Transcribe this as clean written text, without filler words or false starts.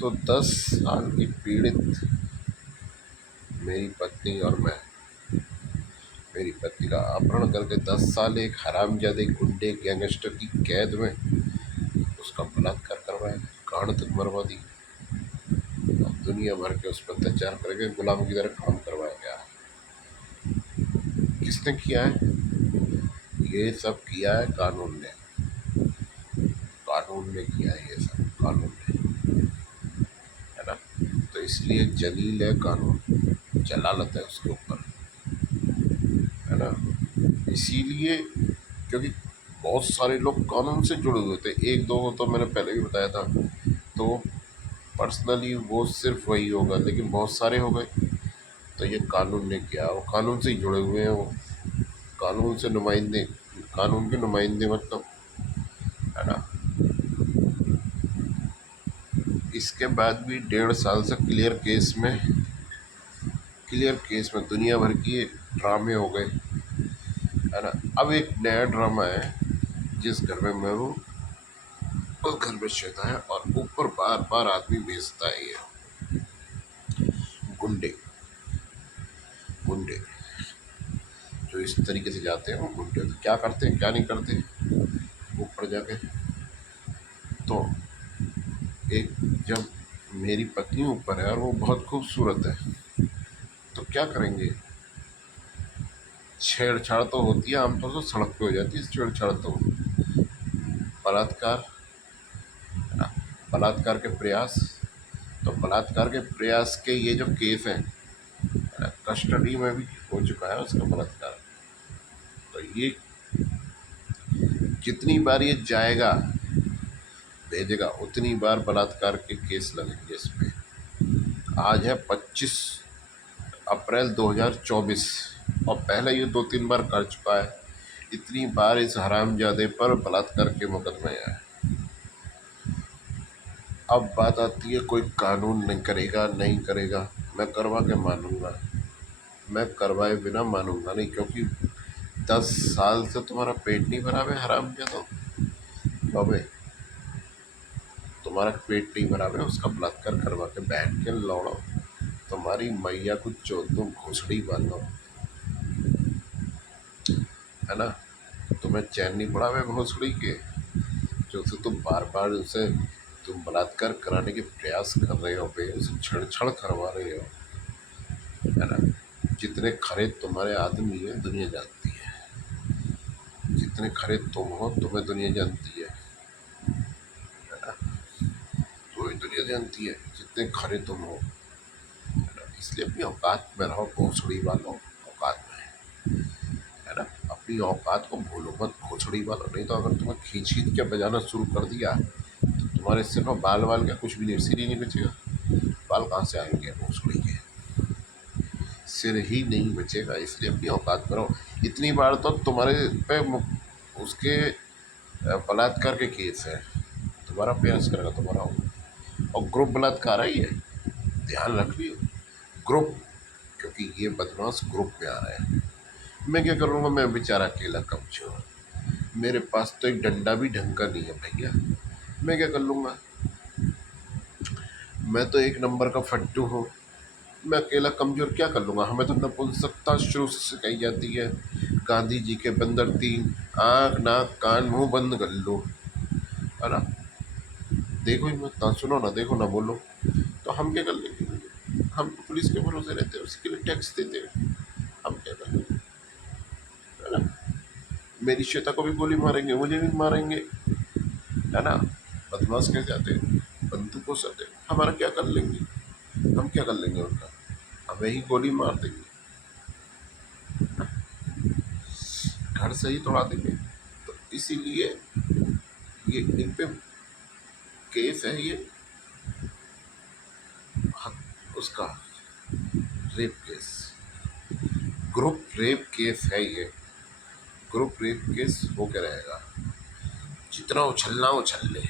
तो 10 साल की पीड़ित मेरी पत्नी और मैं, मेरी पत्नी का अपहरण करके 10 साल एक हरामजादे गुंडे गैंगस्टर की कैद में उसका बलात्कार करवाया, गांड तक मरवा दी और दुनिया भर के उस पर अत्याचार करके गुलाम की तरह काम करवाया गया। किसने किया है? ये सब किया है कानून ने। कानून ने किया है ये सब, कानून ने, है ना। तो इसलिए जलील है कानून, जलालत है उसके ऊपर, है ना। इसीलिए क्योंकि बहुत सारे लोग कानून से जुड़े हुए थे, एक दो को तो मैंने पहले भी बताया था, तो पर्सनली वो सिर्फ वही होगा, लेकिन बहुत सारे हो गए। तो ये कानून ने किया, वो कानून से ही जुड़े हुए हैं, वो कानून से नुमाइंदे, कानून के नुमाइंदे मतलब, है ना। इसके बाद भी 1.5 साल से क्लियर केस में दुनिया भर के ड्रामे हो गए, है ना। अब एक नया ड्रामा है, जिस घर में मैं हूँ उस घर में श्वेता है, और ऊपर बार बार आदमी भेजता है ये गुंडे गुंडे जो इस तरीके से जाते हैं, वो गुंडे तो क्या करते हैं क्या नहीं करते ऊपर जाके। तो एक, जब मेरी पत्नी ऊपर है और वो बहुत खूबसूरत है, तो क्या करेंगे, छेड़छाड़ तो होती है, आमतौर से सड़क पे हो जाती है छेड़छाड़, तो बलात्कार, है ना, बलात्कार के प्रयास, तो बलात्कार के प्रयास के ये जो केस हैं, है ना, कस्टडी में भी हो चुका है उसका बलात्कार। तो ये जितनी बार ये जाएगा भेजेगा, उतनी बार बलात्कार के केस लगेंगे इस पे। आज है 25 अप्रैल 2024 और पहले ये 2-3 बार कर चुका है। इतनी बार इस हरामजादे पर बलात्कार के मुकदमे आए। अब बात आती है कोई कानून नहीं करेगा, नहीं करेगा, मैं करवा के मानूंगा, मैं करवाए बिना मानूंगा नहीं, क्योंकि 10 साल से तुम्हारा पेट नहीं भरा है हरामजादो, अबे तुम्हारा पेट नहीं भरा है, उसका बलात्कार करवा के बैठ के लौड़ो, तुम्हारी मैया को चौदह घोसड़ी बांधो, है ना। तुम्हें चैन नहीं पड़ा है भोसड़ी के, जो से तुम बार बार उसे तुम बलात्कार कराने के प्रयास कर रहे हो, बे उसे छेड़छाड़ करवा रहे हो, है ना। जितने खरे तुम्हारे आदमी है दुनिया जानती है, जितने खरे तुम हो तुम्हें दुनिया जानती है ना, तुम्हें दुनिया जानती है जितने खरे तुम हो, है ना। इसलिए अपनी औकात में रहो भोसड़ी वालों, औकात में, है ना। अपनी औकात को भूलो मत भोसड़ी वालों, नहीं तो अगर तुम्हें खींच खींच के बजाना शुरू कर दिया तो तुम्हारे सिर्फ बाल वाल का कुछ भी नहीं, सिर ही नहीं बचेगा। बाल कहाँ से आएंगे भोसड़ी के, सिर ही नहीं बचेगा। इसलिए अपनी औकात में रहो। इतनी बार तो तुम्हारे पे उसके बलात्कार के केस है, तुम्हारा पेरेंट्स करेगा तुम्हारा होगा, और ग्रुप बलात्कार है ये, ध्यान रख लियो, ग्रुप, क्योंकि ये बदमाश ग्रुप में आ रहे हैं। मैं क्या करूँगा, मैं बेचारा अकेला कमजोर, मेरे पास तो एक डंडा भी ढंग का नहीं है भैया, मैं क्या कर लूँगा, मैं तो एक नंबर का फट्टू हूँ, मैं अकेला कमजोर क्या कर लूँगा। हमें तो नपुंसकता शुरू से सिखाई जाती है, गांधी जी के बंदर 3, आँख नाक कान मुंह बंद कर लो, है ना, देखो ही मत, ना सुनो ना देखो ना बोलो। तो हम क्या कर लेंगे, हम तो पुलिस के भरोसे रहते हैं, उसके लिए टैक्स देते हैं, हम क्या कर लेंगे, है ना। मेरी श्वेता को भी गोली मारेंगे, मुझे भी मारेंगे, है ना। बदमाश कह जाते हैं, बंदूकों से आते, हमारा क्या कर लेंगे, हम क्या कर लेंगे उनका, हमें ही गोली मार देंगे, घर से ही तोड़ा देंगे। तो इसीलिए ये इन पे केस है, ये उसका rape case, group rape case है ये, ग्रुप रेप केस हो के रहेगा, जितना उछलना उछल ले।